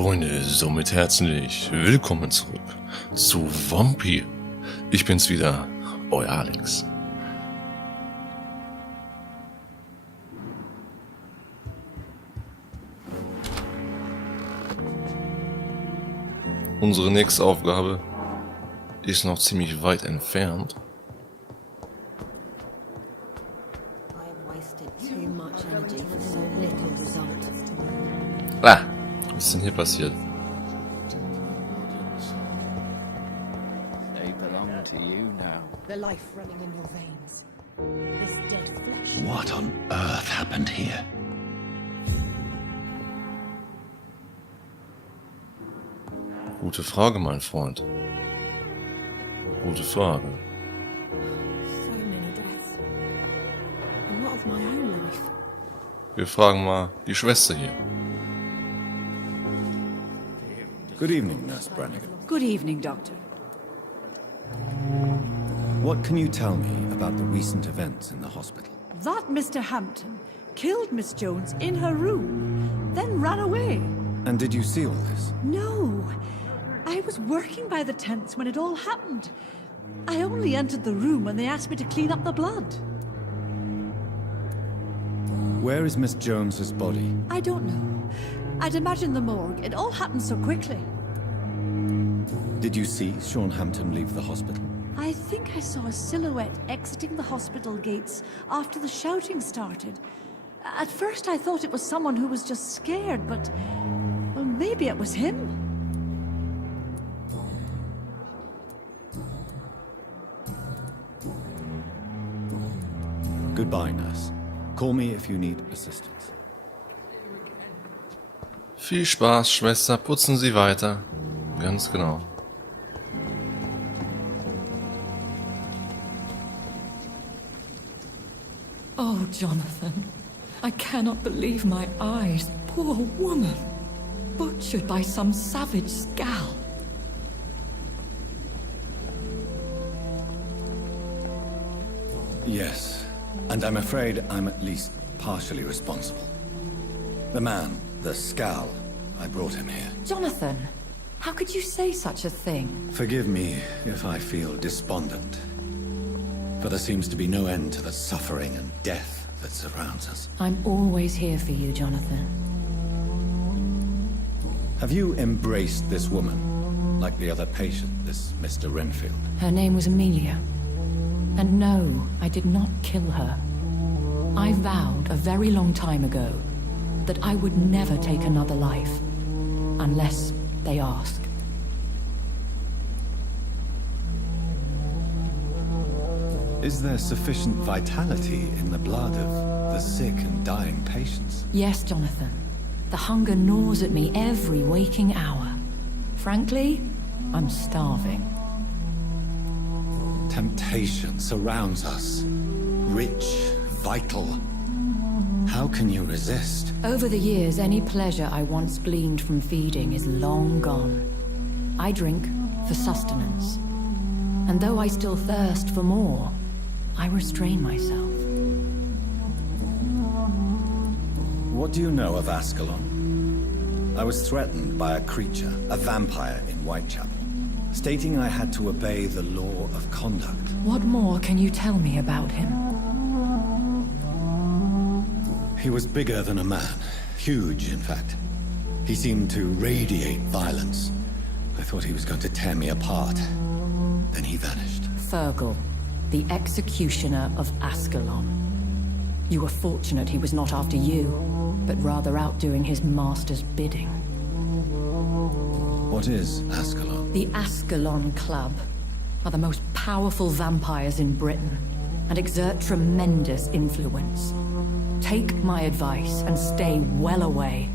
Freunde, somit herzlich willkommen zurück zu VAMPYR. Ich bin's wieder, euer Alex. Unsere nächste Aufgabe ist noch ziemlich weit entfernt. Ah, was ist denn hier passiert? What on earth happened here? Gute Frage, mein Freund. Gute Frage. Wir fragen mal die Schwester hier. Good evening, Nurse Brannigan. Good evening, Doctor. What can you tell me about the recent events in the hospital? That Mr. Hampton killed Miss Jones in her room, then ran away. And did you see all this? No. I was working by the tents when it all happened. I only entered the room when they asked me to clean up the blood. Where is Miss Jones's body? I don't know. I'd imagine the morgue. It all happened so quickly. Did you see Sean Hampton leave the hospital? I think I saw a silhouette exiting the hospital gates after the shouting started. At first I thought it was someone who was just scared, but... well, maybe it was him. Goodbye, nurse. Call me if you need assistance. Viel Spaß, Schwester. Putzen Sie weiter. Ganz genau. Oh, Jonathan, I cannot believe my eyes. Poor woman, butchered by some savage scowl. Yes, and I'm afraid I'm at least partially responsible. The man, the scowl, I brought him here. Jonathan, how could you say such a thing? Forgive me if I feel despondent, for there seems to be no end to the suffering and death that surrounds us. I'm always here for you, Jonathan. Have you embraced this woman, like the other patient, this Mr. Renfield? Her name was Amelia. And no, I did not kill her. I vowed a very long time ago that I would never take another life, unless they ask. Is there sufficient vitality in the blood of the sick and dying patients? Yes, Jonathan. The hunger gnaws at me every waking hour. Frankly, I'm starving. Temptation surrounds us. Rich, vital. How can you resist? Over the years, any pleasure I once gleaned from feeding is long gone. I drink for sustenance. And though I still thirst for more, I restrain myself. What do you know of Ascalon? I was threatened by a creature, a vampire in Whitechapel, stating I had to obey the law of conduct. What more can you tell me about him? He was bigger than a man. Huge, in fact. He seemed to radiate violence. I thought he was going to tear me apart. Then he vanished. Fergal, the executioner of Ascalon. You were fortunate he was not after you, but rather out doing his master's bidding. What is Ascalon? The Ascalon Club are the most powerful vampires in Britain and exert tremendous influence. Take my advice and stay well away.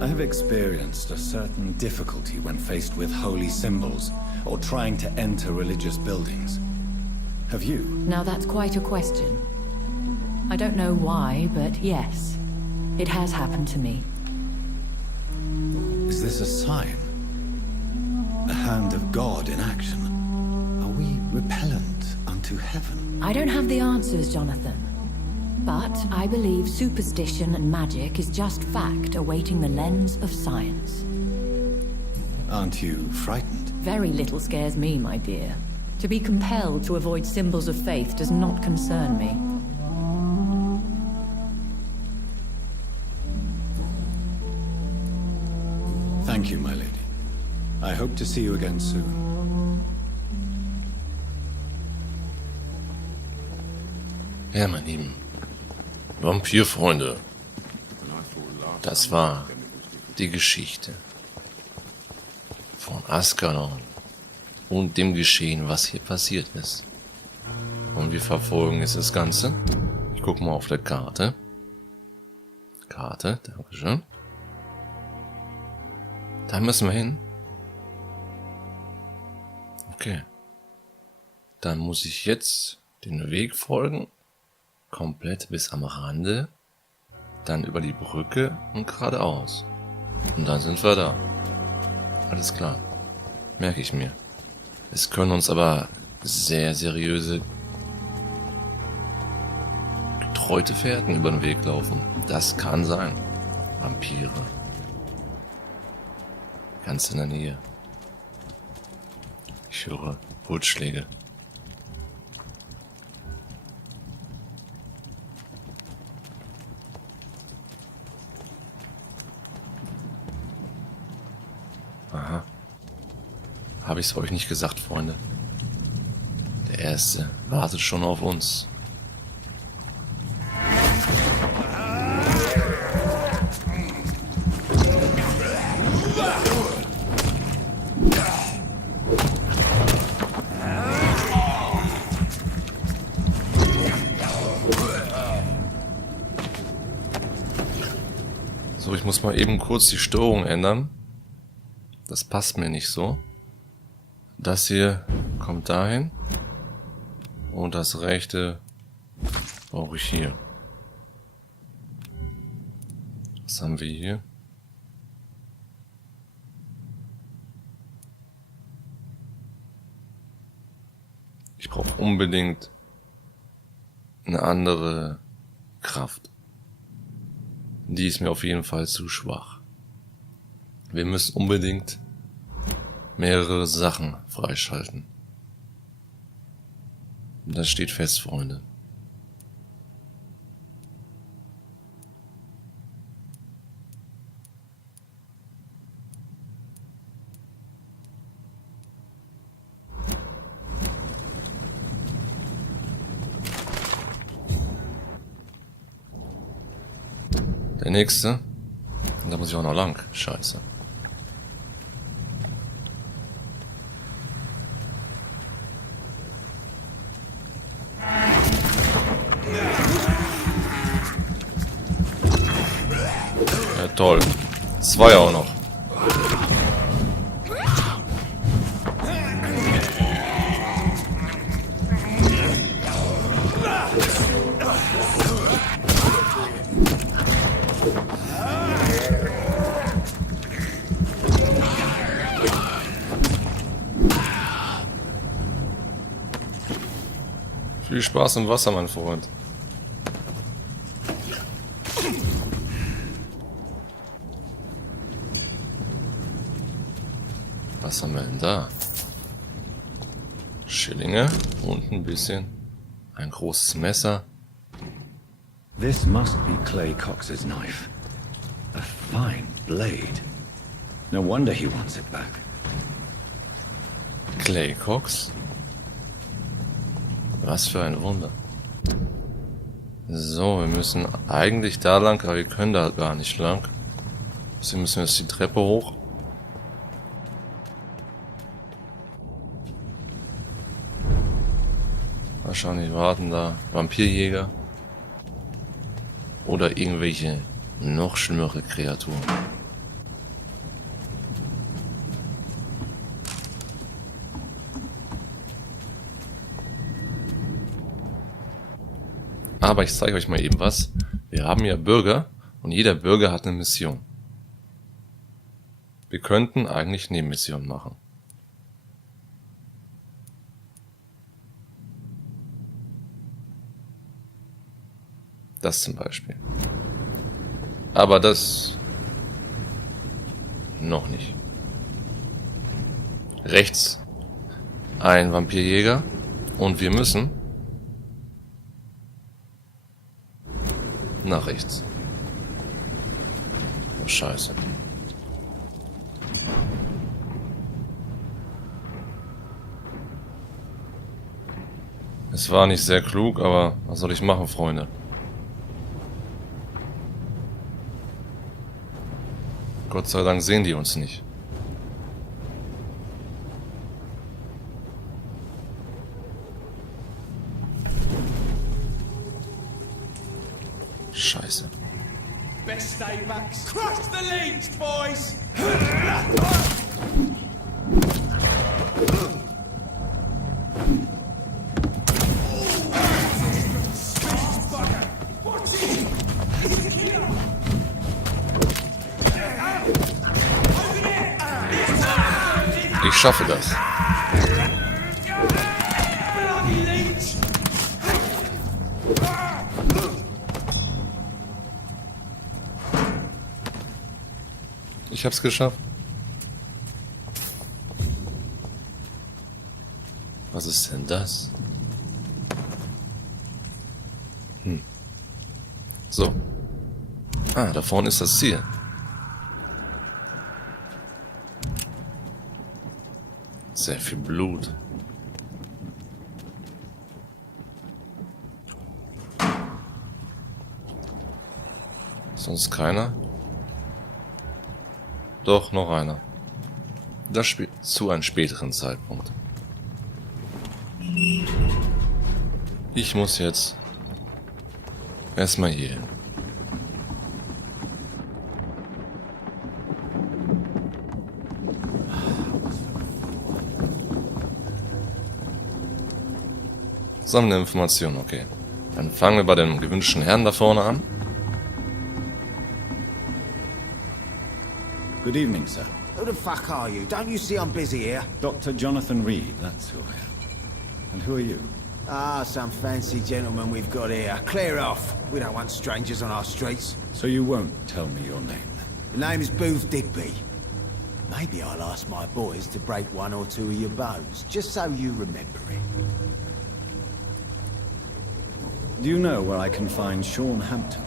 I have experienced a certain difficulty when faced with holy symbols or trying to enter religious buildings. Have you? Now that's quite a question. I don't know why, but yes, it has happened to me. Is this a sign? The hand of God in action? Are we repellent unto heaven? I don't have the answers, Jonathan. But I believe superstition and magic is just fact awaiting the lens of science. Aren't you frightened? Very little scares me, my dear. To be compelled to avoid symbols of faith does not concern me. Thank you, my lady. I hope to see you again soon. Ja, meine Lieben. Vampirfreunde. Das war die Geschichte von Ascalon und dem Geschehen, was hier passiert ist. Und wir verfolgen jetzt das Ganze. Ich gucke mal auf der Karte. Dankeschön. Da müssen wir hin. Okay. Dann muss ich jetzt den Weg folgen. Komplett bis am Rande. Dann über die Brücke und geradeaus. Und dann sind wir da. Alles klar. Merke ich mir. Es können uns aber sehr seriöse getreute Fährten über den Weg laufen. Das kann sein. Vampire. Ganz in der Nähe. Ich höre Pulsschläge. Aha. Habe ich es euch nicht gesagt, Freunde? Der Erste wartet schon auf uns. So, ich muss mal eben kurz die Steuerung ändern. Das passt mir nicht so. Das hier kommt dahin. Und das rechte brauche ich hier. Was haben wir hier? Ich brauche unbedingt eine andere Kraft. Die ist mir auf jeden Fall zu schwach. Wir müssen unbedingt mehrere Sachen freischalten. Das steht fest, Freunde. Der nächste. Und da muss ich auch noch lang. Scheiße. Ja, toll. 2 auch noch. Viel Spaß im Wasser, mein Freund. Was haben wir denn da? Schillinge und ein bisschen ein großes Messer. This must be Clay Cox's knife. A fine blade. No wonder he wants it back. Clay Cox? Was für ein Wunder. So, wir müssen eigentlich da lang, aber wir können da gar nicht lang. Deswegen müssen wir jetzt die Treppe hoch. Wahrscheinlich warten da Vampirjäger. Oder irgendwelche noch schlimmere Kreaturen. Aber ich zeige euch mal eben was. Wir haben ja Bürger und jeder Bürger hat eine Mission. Wir könnten eigentlich Nebenmissionen machen. Das zum Beispiel. Aber das noch nicht. Rechts ein Vampirjäger und wir müssen nach rechts. Oh, Scheiße. Es war nicht sehr klug, aber was soll ich machen, Freunde? Gott sei Dank sehen die uns nicht. Scheiße. Best stay back. Cross the leads, boys! Ich schaffe das. Ich hab's geschafft. Was ist denn das? So. Ah, da vorne ist das Ziel. Sehr viel Blut. Sonst keiner? Doch, noch einer. Das Spiel zu einem späteren Zeitpunkt. Ich muss jetzt erstmal hier hin. Sammle Informationen, okay. Dann fangen wir bei dem gewünschten Herrn da vorne an. Good evening, sir. Who the fuck are you? Don't you see I'm busy here? Dr. Jonathan Reed, that's who I am. And who are you? Ah, some fancy gentleman we've got here. Clear off. We don't want strangers on our streets. So you won't tell me your name, then? The name is Booth Digby. Maybe I'll ask my boys to break one or two of your bones, just so you remember it. Do you know where I can find Sean Hampton?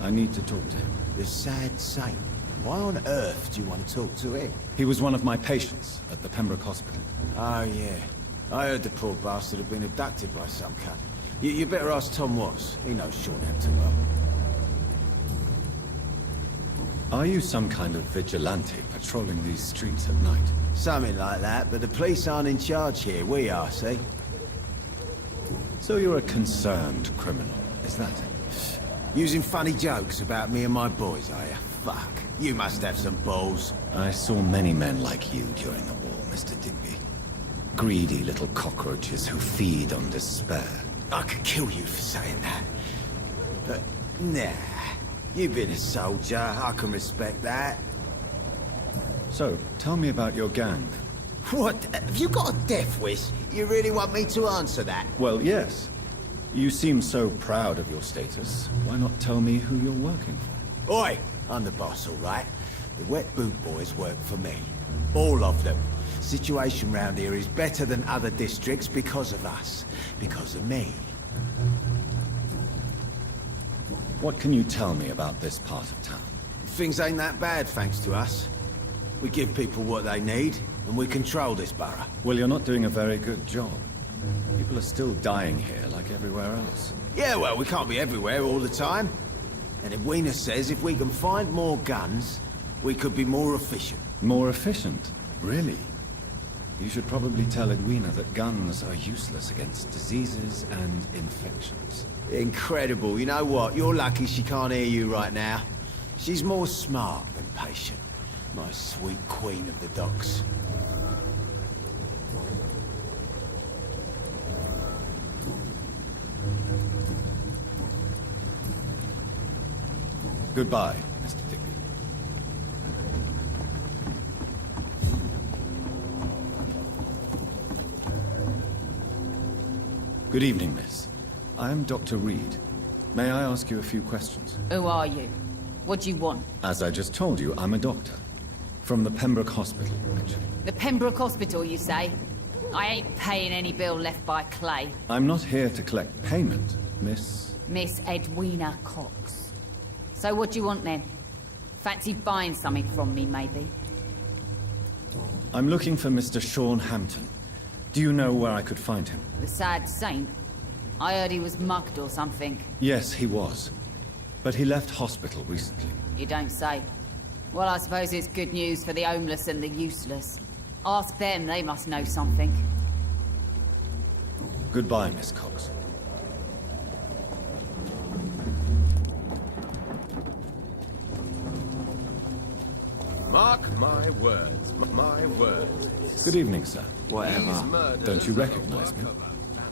I need to talk to him. The sad saint. Why on earth do you want to talk to him? He was one of my patients at the Pembroke Hospital. Oh, yeah. I heard the poor bastard had been abducted by some cunt. You better ask Tom Watts. He knows Sean Hampton well. Are you some kind of vigilante patrolling these streets at night? Something like that, but the police aren't in charge here. We are, see? So you're a concerned criminal, is that it? Using funny jokes about me and my boys, are you? Fuck. You must have some balls. I saw many men like you during the war, Mr. Digby. Greedy little cockroaches who feed on despair. I could kill you for saying that. But, nah. You've been a soldier. I can respect that. So, tell me about your gang, then. What? Have you got a death wish? You really want me to answer that? Well, yes. You seem so proud of your status. Why not tell me who you're working for? Oi! I'm the boss, all right? The Wet Boot Boys work for me. All of them. Situation round here is better than other districts because of us. Because of me. What can you tell me about this part of town? Things ain't that bad, thanks to us. We give people what they need, and we control this borough. Well, you're not doing a very good job. People are still dying here like everywhere else. Yeah, well, we can't be everywhere all the time. And Edwina says if we can find more guns, we could be more efficient. More efficient? Really? You should probably tell Edwina that guns are useless against diseases and infections. Incredible. You know what? You're lucky she can't hear you right now. She's more smart than patient. My sweet queen of the docks. Goodbye, Mr. Digby. Good evening, miss. I am Dr. Reed. May I ask you a few questions? Who are you? What do you want? As I just told you, I'm a doctor. From the Pembroke Hospital, actually. The Pembroke Hospital, you say? I ain't paying any bill left by Clay. I'm not here to collect payment, Miss... Miss Edwina Cox. So what do you want then? Fancy buying something from me, maybe? I'm looking for Mr. Sean Hampton. Do you know where I could find him? The sad saint? I heard he was mugged or something. Yes, he was. But he left hospital recently. You don't say. Well, I suppose it's good news for the homeless and the useless. Ask them, they must know something. Goodbye, Miss Cox. Mark my words, my words. Good evening, sir. Whatever. Don't you recognize me?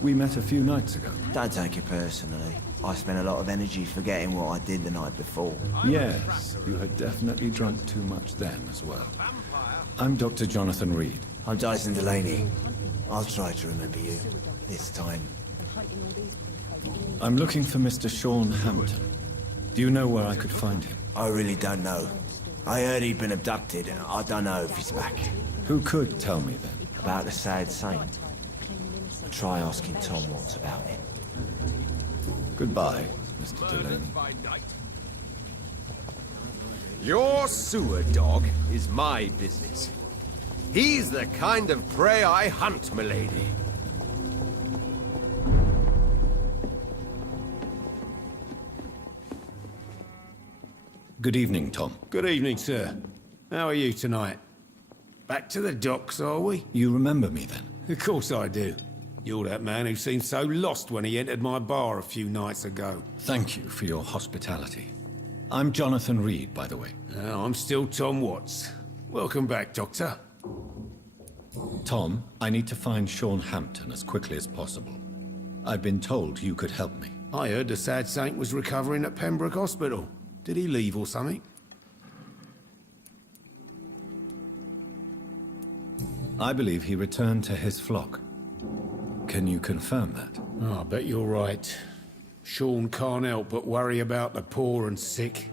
We met a few nights ago. Don't take it personally. I spent a lot of energy forgetting what I did the night before. Yes, you had definitely drunk too much then as well. I'm Dr. Jonathan Reed. I'm Dyson Delaney. I'll try to remember you. This time. I'm looking for Mr. Sean Hampton. Do you know where I could find him? I really don't know. I heard he'd been abducted, and I don't know if he's back. Who could tell me then? About the sad saint. I'll try asking Tom Watts about it. Goodbye, Mr. Delaney. Your sewer dog is my business. He's the kind of prey I hunt, milady. Good evening, Tom. Good evening, sir. How are you tonight? Back to the docks, are we? You remember me then? Of course I do. You're that man who seemed so lost when he entered my bar a few nights ago. Thank you for your hospitality. I'm Jonathan Reed, by the way. I'm still Tom Watts. Welcome back, Doctor. Tom, I need to find Sean Hampton as quickly as possible. I've been told you could help me. I heard the sad saint was recovering at Pembroke Hospital. Did he leave or something? I believe he returned to his flock. Can you confirm that? Oh, I bet you're right. Sean can't help but worry about the poor and sick.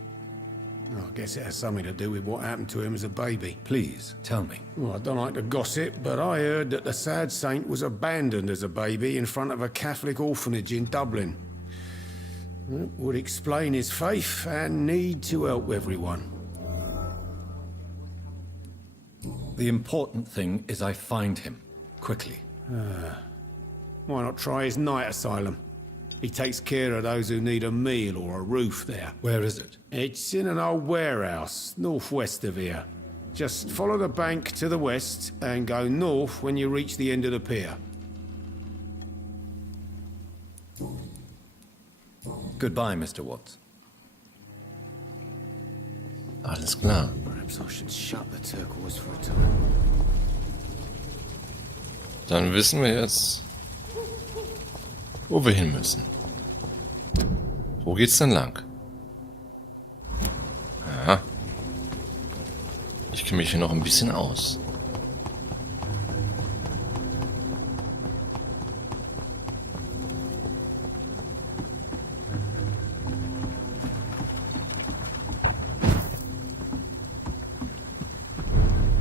Oh, I guess it has something to do with what happened to him as a baby. Please, tell me. Well, I don't like to gossip, but I heard that the sad saint was abandoned as a baby in front of a Catholic orphanage in Dublin. That would explain his faith and need to help everyone. The important thing is I find him, quickly. Why not try his night asylum? He takes care of those who need a meal or a roof there. Where is it? It's in an old warehouse, northwest of here. Just follow the bank to the west and go north when you reach the end of the pier. Goodbye, Mr. Watts. Alles klar. Perhaps I should shut the turquoise for a time. Dann wissen wir jetzt, wo wir hin müssen. Wo geht's denn lang? Aha. Ich kenne mich hier noch ein bisschen aus.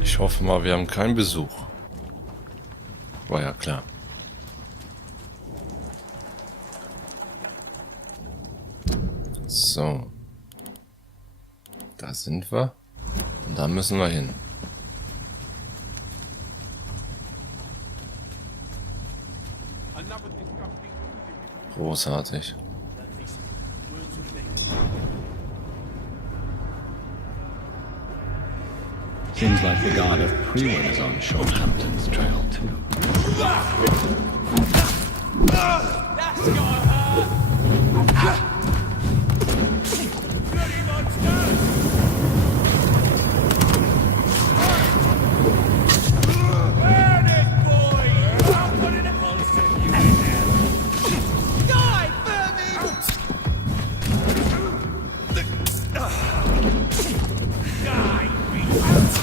Ich hoffe mal, wir haben keinen Besuch. War ja klar. So. Da sind wir. Und da müssen wir hin. Großartig. Seems like the guard of Prewin is on Sean Hampton's trail, too. That's got her! Bloody monster! Burn it, boy! I'm putting a monster in you now. Die, vermin! Die, beast!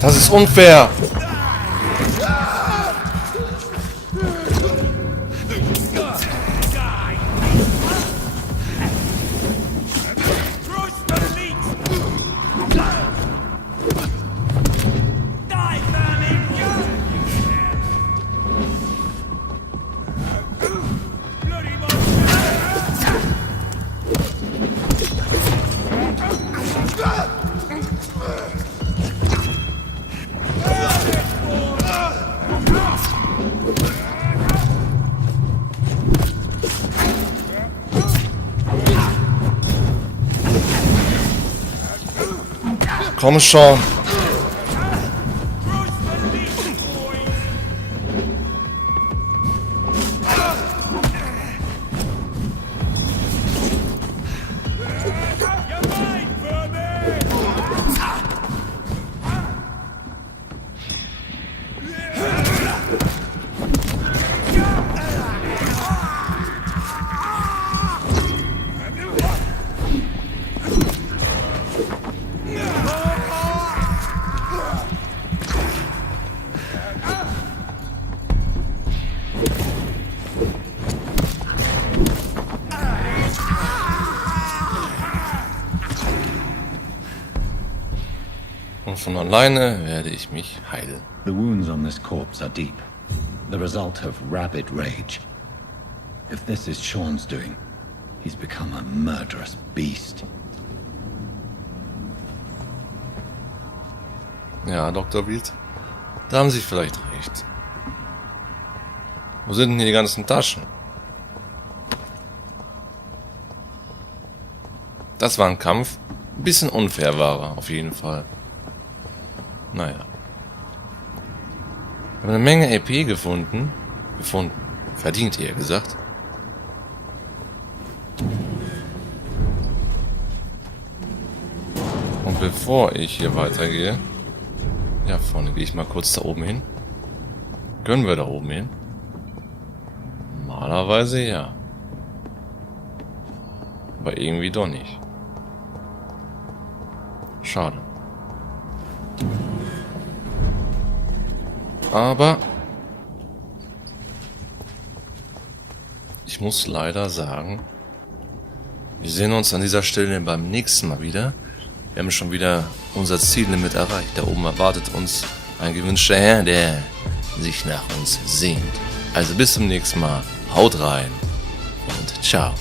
Das ist unfair. Komm schon. Und von alleine werde ich mich heilen. The wounds on this corpse are deep, the result of rabid rage. If this is Sean's doing, he's become a murderous beast. Ja, Dr. Wild, da haben Sie vielleicht recht. Wo sind denn hier die ganzen Taschen? Das war ein Kampf. Ein bisschen unfair war er, auf jeden Fall. Naja. Wir haben eine Menge AP gefunden. Verdient, eher gesagt. Und bevor ich hier weitergehe... Ja, vorne gehe ich mal kurz da oben hin. Können wir da oben hin? Normalerweise ja. Aber irgendwie doch nicht. Schade. Aber ich muss leider sagen, wir sehen uns an dieser Stelle beim nächsten Mal wieder. Wir haben schon wieder unser Ziellimit erreicht. Da oben erwartet uns ein gewünschter Herr, der sich nach uns sehnt. Also bis zum nächsten Mal. Haut rein und ciao.